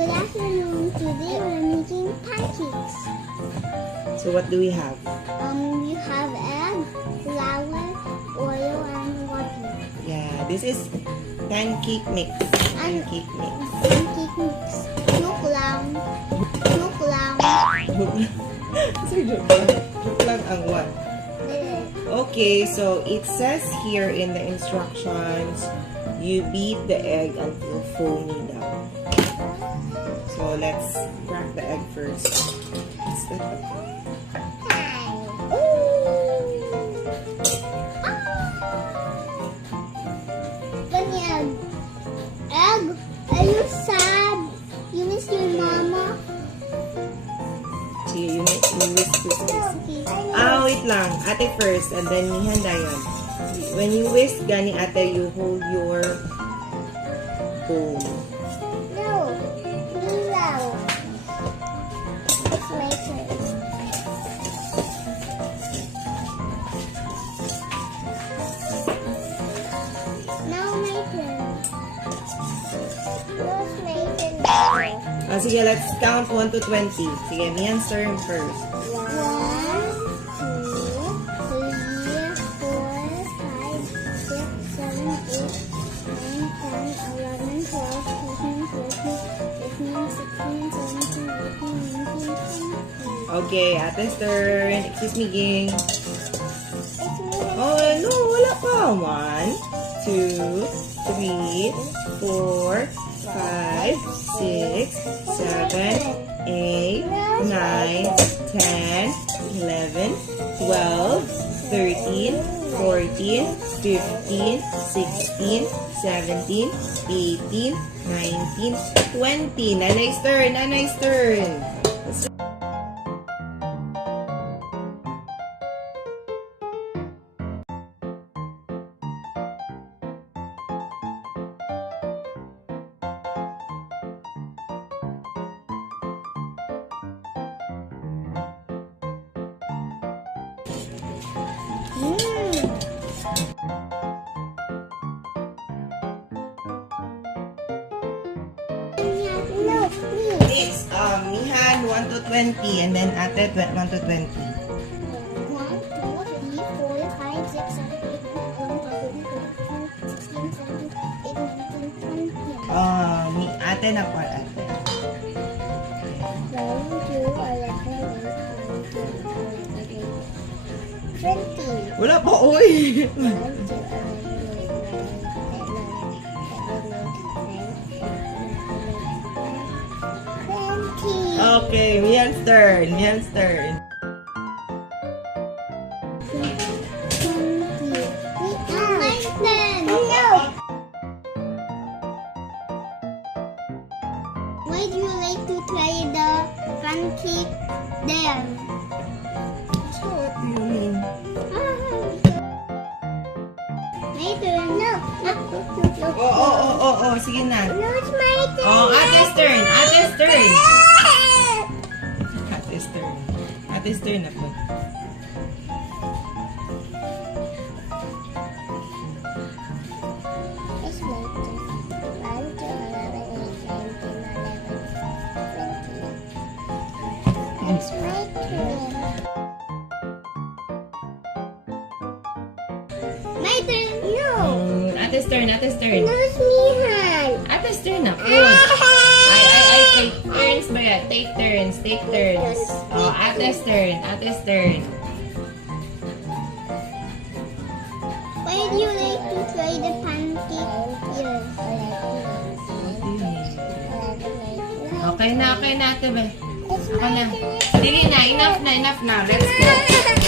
Good afternoon. Today we're making pancakes. So what do we have? You have egg, flour, oil, and water. Yeah, this is pancake mix. Pancake mix. Pancake mix. Joke lang. Joke lang. Sir, joke lang. Joke lang ang what? Okay, so it says here in the instructions, you beat the egg until foamy down. So let's crack the egg first. What's that? Bunny egg. Egg? Are you sad? You miss your mama? See, you whisk this. Okay. Wait lang. Ate first, and then ni handa yun. When you whisk, gani ate, you hold your bowl. No. No. It's my turn. Now my turn. Now it's my turn. Sige, let's count 1 to 20. Sige, Mian's turn first. 1, 2, 3, 4, 5, 6, 7, 8, 9, 10, 11, 12, 13, 14, 15, 16, 17, 18, 19, 20. Okay, Ate's turn. Excuse me, Ging. Oh, no, wala pa. 1, 2, 3, 4, 5, 6, 7, 8, 9, 10, 11, 12, 13, 14, 15, 16, 17, 18, 19, 20. Nanay's turn, Nanay's turn. No, please. It's Mihan 1 to 20 and then Ate 1 to 20. 1, 2, 3, 4, 5, 6, 7, 8, 9, 10, 11, 12, 13, 14, 15, 16, 17, 18, 19, 20. Ate na po, Ate. 1, 2, 11, 12, 13, 14, 15, 16, 17, 18, 19, 20. Wala pa, oy! 1, 2, 11, 12, 13, 14, 15, 16, 17, 18, 19, 20. Okay, Mian's turn. Mian's turn. 20. My turn. No. Why do you like to try the pancake there? So, what do you mean? My turn. No. Oh, sige na. No, it's my turn. Oh, Ate's turn. Ate's turn. Ate's turn. Ate's turn na po. It's my turn. 1, 2, 11, 8, 9, 10, 11, 20. It's my turn. My turn. No. Ate's turn. Ate's turn. No, it's Mihan. Ate's turn na po. I take turns ba yan? Take turns. Take turns. Oh, Ate's turn. Ate's turn. Why do you like to try the pancake here? Okay na, ate ba? It's Ako my na. turn. Sige na, enough na. Let's go.